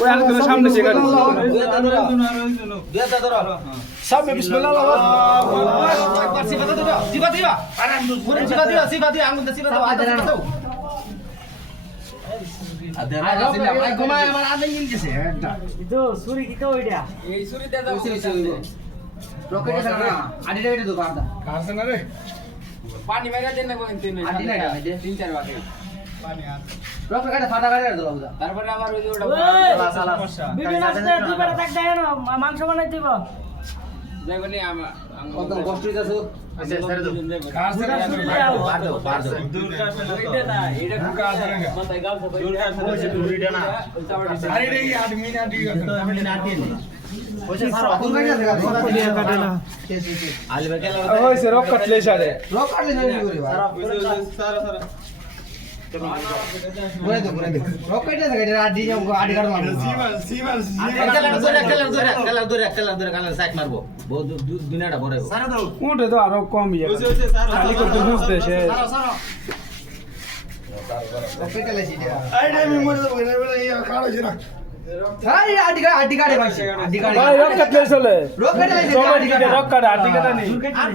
ওই আরেকজনের সামনে সে গাড়ি সামনে বিসমিল্লাহ জিবা দিবা জিবা দিবা আঙ্গুল দে জিবা দাও আদে ঘুমায় আমার আদে নিল গেছে একটা ಇದು ಸೂರಿ ಕಿತ ಹೋಯ್ಡ್ಯಾ এই সুরি দে দাও রকেট আছে না আডিটা এটা তো কাঁদা কাছে না রে পানি মেরা দেন না কোন তিন আডি না এটা তিন চার বাটি পানি আর রকেট কাটা ফাটা কাটা দাও তারপরে আবার ওই যে ওটা সমস্যা বিপিন আসতে দুই বেলা তাক দেয় না মাংস বানাই দিব দেখনি কত কষ্ট হইতাছো কাছে ছেড়ে দাও কাছে এটা কাছে রে মাথায় গাল তো ওইছে দূরিটা না আরে রে আদমি না ঠিক আছে তো আমি না দিই ওইছে সারা কোন কাটা দেখা দিয়ে কাটে না আলবে কেলা ওইছে রক কাটলে সারে রক কাটলে যাই করে সারা বলে দে রক কাটলে দেখা আডি যাও আডি কাট মারবো খেলা কালার সাইড মারবো বহুত দুনিয়াটা ভরে সারা দাও উঠে তো আরো কম ইয়ে খালি করতে বুঝতে সে রক কাটলে সিটা এই আমি মরে যাব এর বেলা এই খাড়া ছিল হাই আডি কাটে ভাই আডি কাটে ভাই রক কাটলে চলে রক কাটলে রক কাটে আডি কাটা নেই